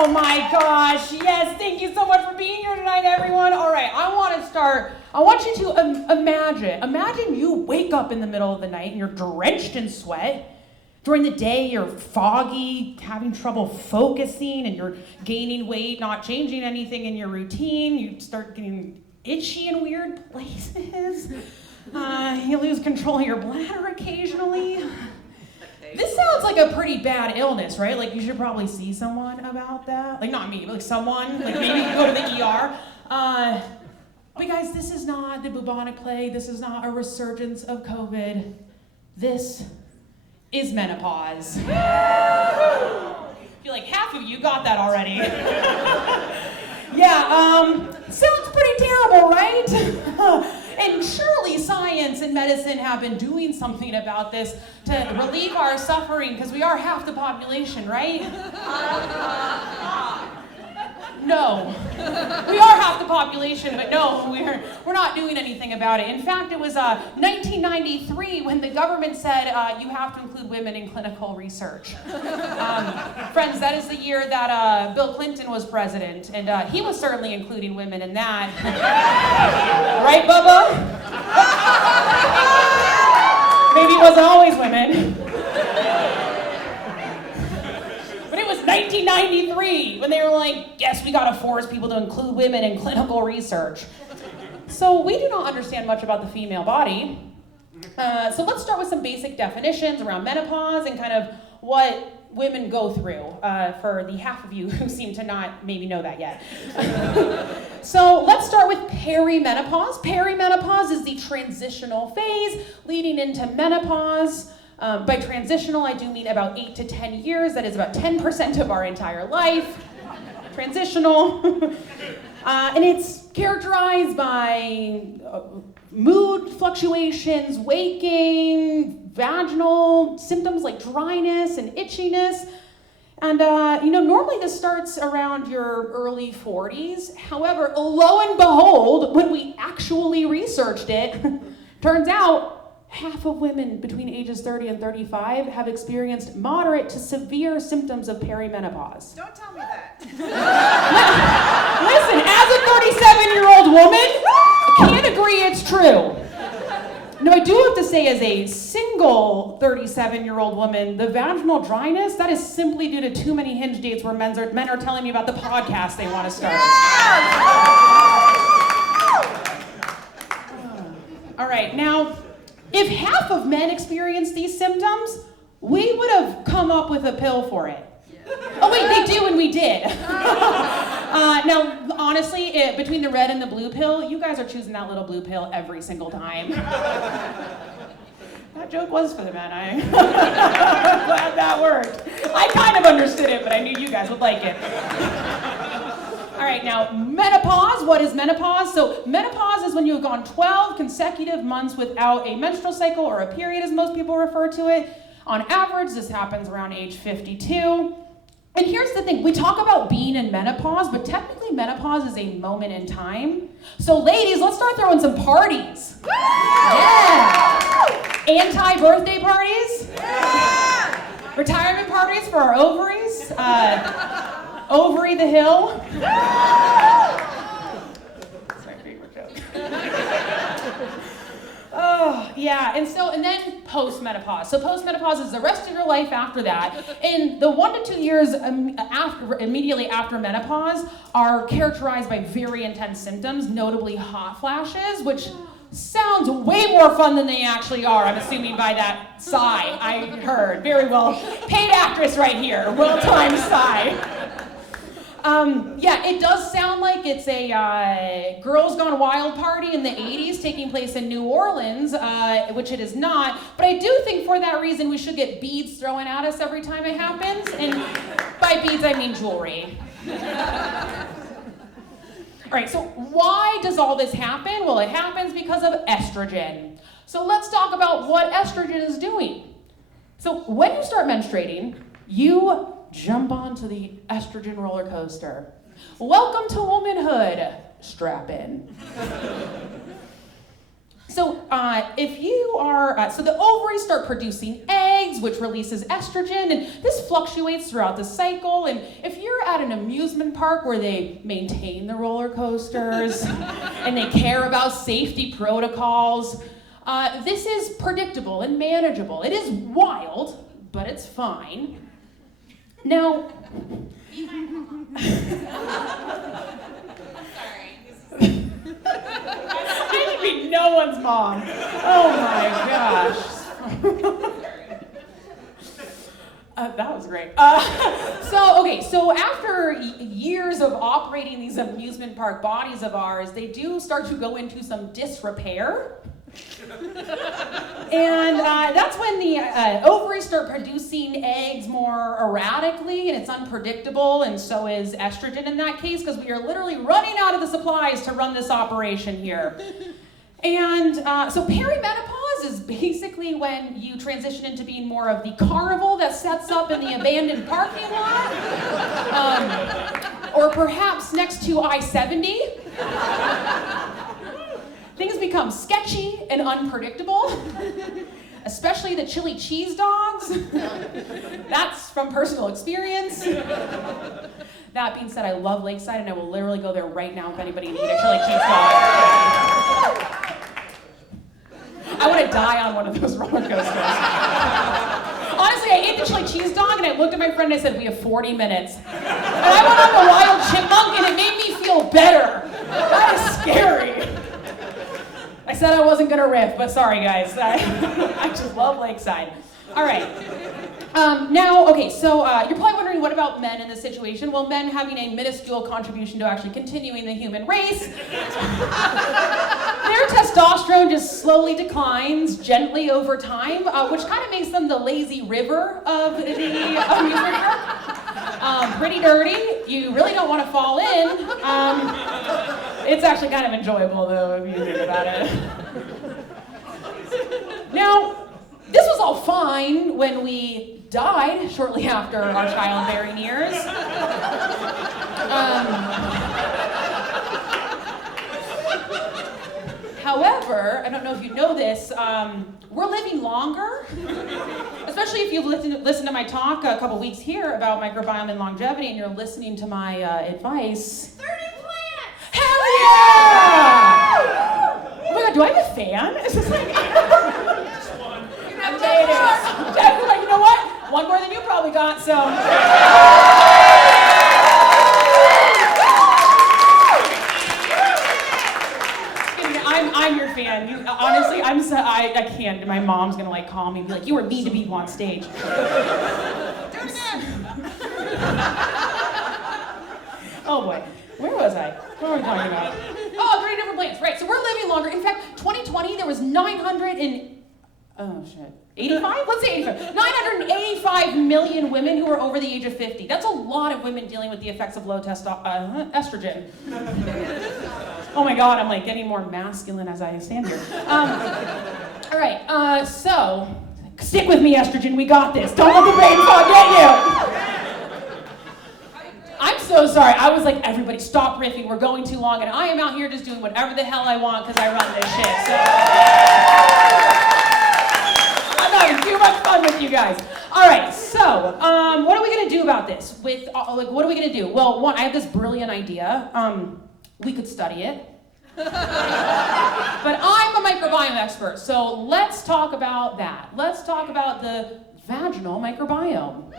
Oh my gosh, yes, thank you so much for being here tonight, everyone. All right, I want you to imagine you wake up in the middle of the night and you're drenched in sweat. During the day, you're foggy, having trouble focusing, and you're gaining weight, not changing anything in your routine. You start getting itchy in weird places. You lose control of your bladder occasionally. This sounds like a pretty bad illness, right? Like you should probably see someone about that. Like not me, but like someone. Like maybe go to the ER. But guys, this is not the bubonic plague. This is not a resurgence of COVID. This is menopause. I feel like half of you got that already. Yeah, sounds pretty terrible, right? And surely science and medicine have been doing something about this to relieve our suffering, because we are half the population, right? No. We are half the population, but no, we're not doing anything about it. In fact, it was 1993 when the government said you have to include women in clinical research. Friends, that is the year that Bill Clinton was president, and he was certainly including women in that. Right, Bubba? Maybe it wasn't always women. 1993, when they were like, yes, we gotta force people to include women in clinical research. So we do not understand much about the female body. So let's start with some basic definitions around menopause and kind of what women go through for the half of you who seem to not maybe know that yet. So let's start with perimenopause. Perimenopause is the transitional phase leading into menopause. By transitional, I do mean about 8 to 10 years. That is about 10% of our entire life. Transitional. And it's characterized by mood fluctuations, weight gain, vaginal symptoms like dryness and itchiness. And, normally this starts around your early 40s. However, lo and behold, when we actually researched it, turns out half of women between ages 30 and 35 have experienced moderate to severe symptoms of perimenopause. Don't tell me that. Listen, as a 37-year-old woman, I can't agree it's true. No, I do have to say, as a single 37-year-old woman, the vaginal dryness, that is simply due to too many Hinge dates where men are telling me about the podcast they want to start. All right, now, if half of men experience these symptoms, we would have come up with a pill for it. Oh wait, they do and we did. Now, honestly, between the red and the blue pill, you guys are choosing that little blue pill every single time. That joke was for the men. I'm glad that worked. I kind of understood it, but I knew you guys would like it. All right, now menopause. What is menopause? So menopause is when you have gone 12 consecutive months without a menstrual cycle, or a period as most people refer to it. On average, this happens around age 52. And here's the thing, we talk about being in menopause, but technically menopause is a moment in time. So ladies, let's start throwing some parties. Yeah. Anti-birthday parties. Yeah. Retirement parties for our ovaries. Ovary the Hill. That's my favorite joke. Oh, yeah, and then postmenopause. So postmenopause is the rest of your life after that. And the 1 to 2 years immediately after menopause are characterized by very intense symptoms, notably hot flashes, which sounds way more fun than they actually are, I'm assuming by that sigh I heard. Very well. Paid actress right here. Well-timed sigh. It does sound like it's a Girls Gone Wild party in the 80s taking place in New Orleans, which it is not. But I do think for that reason we should get beads thrown at us every time it happens. And by beads, I mean jewelry. All right, so why does all this happen? Well, it happens because of estrogen. So let's talk about what estrogen is doing. So when you start menstruating, you jump onto the estrogen roller coaster. Welcome to womanhood. Strap in. So if you are, so the ovaries start producing eggs, eggs, which releases estrogen, and this fluctuates throughout the cycle. And if you're at an amusement park where they maintain the roller coasters and they care about safety protocols, this is predictable and manageable. It is wild, but it's fine. Now, I should be no one's mom. Oh my gosh. That was great. So after years of operating these amusement park bodies of ours, they do start to go into some disrepair. And that's when the ovaries start producing eggs more erratically, and it's unpredictable, and so is estrogen in that case, because we are literally running out of the supplies to run this operation here. And so perimenopause is basically when you transition into being more of the carnival that sets up in the abandoned parking lot, or perhaps next to I-70. Things become sketchy and unpredictable, especially the chili cheese dogs. That's from personal experience. That being said, I love Lakeside, and I will literally go there right now if anybody needs a chili cheese dog. I want to die on one of those roller coasters. Honestly, I ate the chili cheese dog, and I looked at my friend and I said, we have 40 minutes. And I went on the wild chipmunk, and it made me feel better. That is scary. I said I wasn't gonna riff, but sorry guys. I just love Lakeside. All right. So you're probably wondering, what about men in this situation? Well, men having a minuscule contribution to actually continuing the human race. Their testosterone just slowly declines gently over time, which kind of makes them the lazy river of the amusement park. Pretty dirty. You really don't want to fall in. It's actually kind of enjoyable, though, if you think about it. Now, this was all fine when we died shortly after our childbearing years. However, I don't know if you know this, we're living longer, especially if you listen to my talk a couple weeks here about microbiome and longevity, and you're listening to my advice. 30 plants! Hell yeah! Oh my god, do I have a fan? Is this like... Definitely, you know what? One more than you probably got, so... I'm your fan. Honestly, I can't. My mom's gonna like call me and be like, you were mean to people on stage. Do it again! Oh boy, where was I? What were we talking about? Oh, 3 different plants. Right, so we're living longer. In fact, 2020, there was 85? Let's say 85. 985 million women who are over the age of 50. That's a lot of women dealing with the effects of low estrogen. Oh my God, I'm like getting more masculine as I stand here. All right, so stick with me, estrogen. We got this. Don't let the brain fog get you. I'm so sorry. I was like, everybody stop riffing. We're going too long, and I am out here just doing whatever the hell I want because I run this shit. So I'm having too much fun with you guys. All right, so what are we gonna do about this? What are we gonna do? Well, one, I have this brilliant idea. We could study it. But I'm a microbiome expert, so let's talk about that. Let's talk about the vaginal microbiome.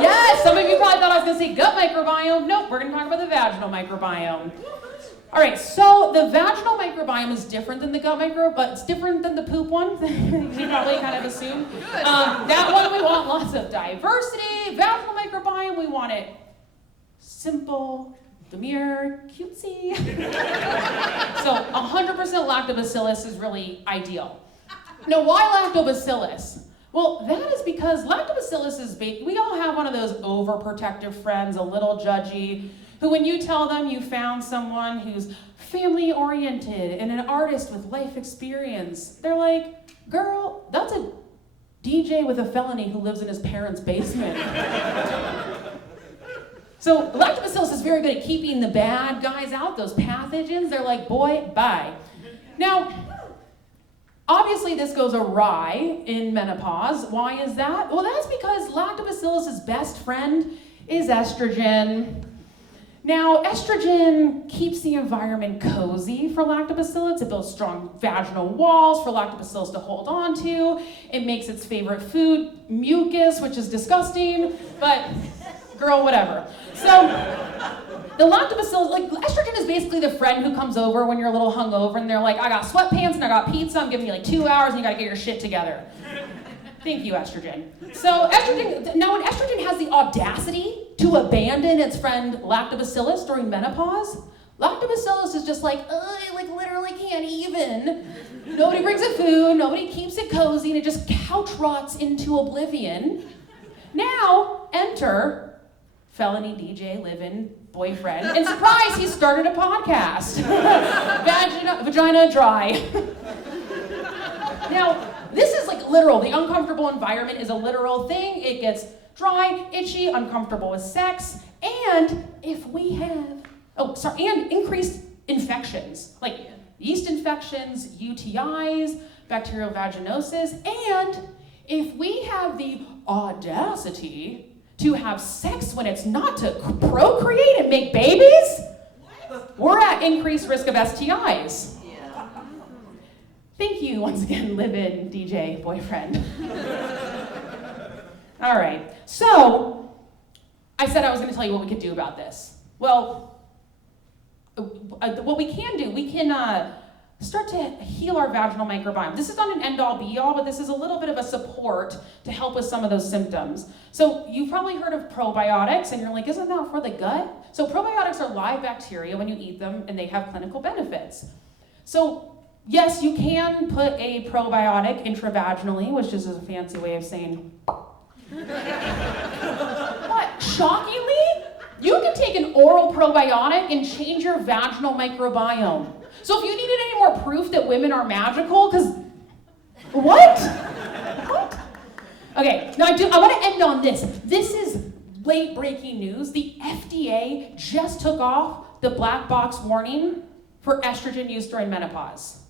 Yes, some of you probably thought I was going to say gut microbiome. Nope, we're going to talk about the vaginal microbiome. All right, so the vaginal microbiome is different than the gut microbiome, but it's different than the poop one. You probably kind of assume. That one, we want lots of diversity. Vaginal microbiome, we want it simple, demure, cutesy. So 100% lactobacillus is really ideal. Now, why lactobacillus? Well, that is because lactobacillus is we all have one of those overprotective friends, a little judgy, who when you tell them you found someone who's family-oriented and an artist with life experience, they're like, girl, that's a DJ with a felony who lives in his parents' basement. So lactobacillus is very good at keeping the bad guys out, those pathogens. They're like, boy, bye. Now, Obviously, this goes awry in menopause. Why is that? Well, that's because lactobacillus' best friend is estrogen. Now, estrogen keeps the environment cozy for lactobacillus. It builds strong vaginal walls for lactobacillus to hold on to. It makes its favorite food mucus, which is disgusting, but girl, whatever. So, the lactobacillus, like estrogen is basically the friend who comes over when you're a little hungover and they're like, I got sweatpants and I got pizza, I'm giving you like 2 hours and you gotta get your shit together. Thank you, estrogen. So now when estrogen has the audacity to abandon its friend lactobacillus during menopause, lactobacillus is just like, I like literally can't even. Nobody brings it food, nobody keeps it cozy, and it just couch rots into oblivion. Now, enter felony DJ live-in boyfriend, and surprise, he started a podcast. Vagina dry. Now, this is like literal. The uncomfortable environment is a literal thing. It gets dry, itchy, uncomfortable with sex, and if we have, and increased infections, like yeast infections, UTIs, bacterial vaginosis, and if we have the audacity to have sex when it's not to procreate and make babies, we're at increased risk of STIs. Thank you once again, live-in DJ boyfriend. All right, so I said I was gonna tell you what we could do about this. Well, what we can do, we can start to heal our vaginal microbiome. This is not an end-all be-all, but this is a little bit of a support to help with some of those symptoms. So you've probably heard of probiotics, and you're like, isn't that for the gut? So probiotics are live bacteria when you eat them, and they have clinical benefits. So yes, you can put a probiotic intravaginally, which is a fancy way of saying, but shockingly, you can take an oral probiotic and change your vaginal microbiome. So if you needed any more proof that women are magical, because, what? Okay, now I want to end on this. This is late breaking news. The FDA just took off the black box warning for estrogen use during menopause.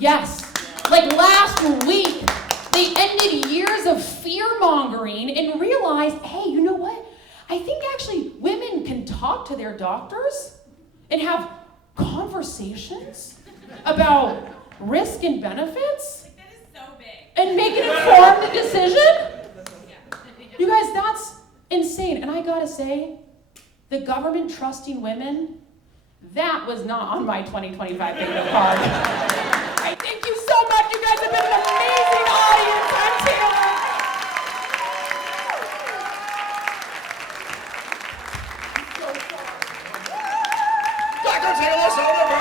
Yes, like last week, they ended years of fear-mongering and realized, hey, you know what? I think actually women can talk to their doctors and have conversations about risk and benefits. Like, that is so big. And make an informed decision? You guys, that's insane. And I gotta say, the government trusting women, that was not on my 2025 bingo card. I thank you so much. You guys have been an amazing audience. I'm Taylor. Dr. Taylor Soderberg!